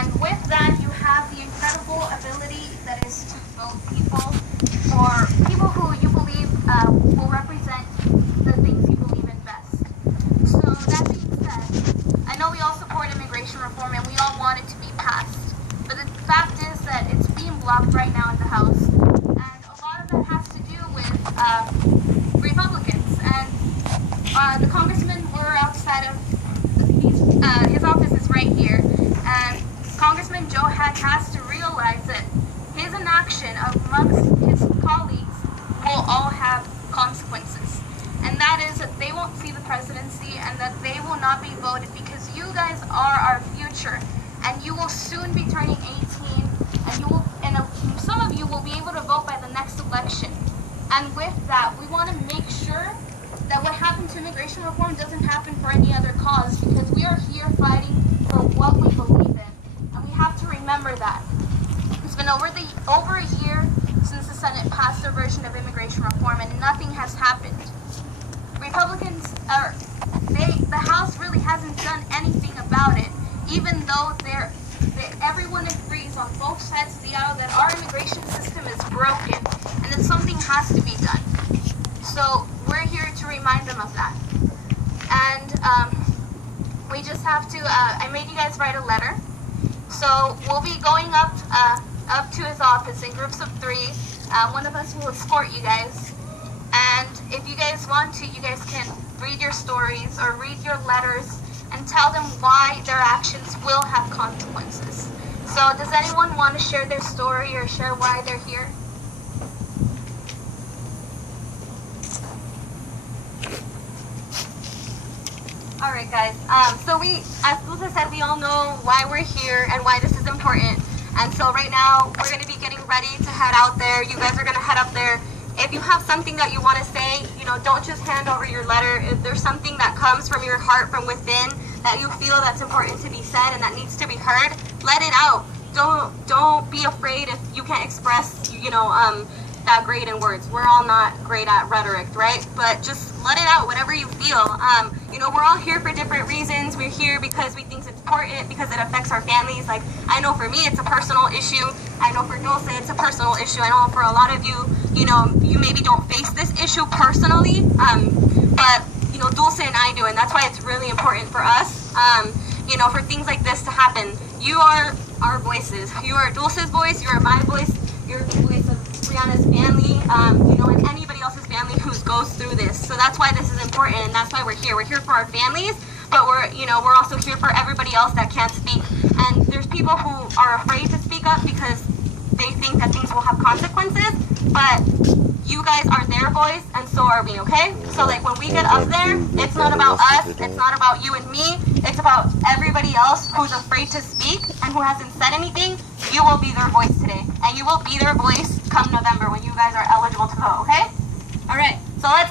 And with that, you have the incredible ability that is to vote people for people who you believe will represent the things you believe in best. So that being said, I know we all support immigration reform and we all want it to be passed. But the fact is that it's being blocked right now in the House. And a lot of that has to do with Republicans. And the congressmen were outside of his office is right here. And Congressman Joe Hack has to realize that his inaction amongst his colleagues will all have consequences. And that is that they won't see the presidency and that they will not be voted because you guys are our future. And you will soon be turning 18 and some of you will be able to vote by the next election. And with that, we want to make sure that what happened to immigration reform doesn't happen for any other cause because we are here fighting for what we believe in. And we have to remember that. It's been over a year since the Senate passed their version of immigration reform and nothing has happened. Republicans the House really hasn't done anything about it, even though everyone agrees on both sides of the aisle that our immigration system is broken and that something has to be done. So we're here to remind them of that. And we just have to, I made you guys write a letter. So we'll be going up to his office in groups of 3. One of us will escort you guys. And if you guys want to, you guys can read your stories or read your letters and tell them why their actions will have consequences. So does anyone want to share their story or share why they're here? All right, guys. So as Lusa said, we all know why we're here and why this is important. And so right now, we're going to be getting ready to head out there. You guys are going to head up there. If you have something that you want to say, don't just hand over your letter. If there's something that comes from your heart, from within, that you feel that's important to be said and that needs to be heard, let it out. Don't be afraid if you can't express, that great in words. We're all not great at rhetoric, right? But just let it out, whatever you feel. We're all here for different reasons. We're here because we think it's important, because it affects our families. Like, I know for me, it's a personal issue. I know for Dulce, it's a personal issue. I know for a lot of you, you maybe don't face this issue personally, but, Dulce and I do, and that's why it's really important for us, for things like this to happen. You are our voices. You are Dulce's voice, you are my voice, you're the voice of Brianna's family, and anybody else's family who goes through this. So that's why this is important, and that's why we're here. We're here for our families, but we're also here for everybody else that can't speak. And there's people who are afraid to speak up because they think that things will have consequences, but you guys are their voice, and so are we, okay? So, when we get up there, it's not about us, it's not about you and me, it's about everybody else who's afraid to speak and who hasn't said anything. You will be their voice today, and you will be their voice come November when you guys are eligible to vote, okay? All right, so let's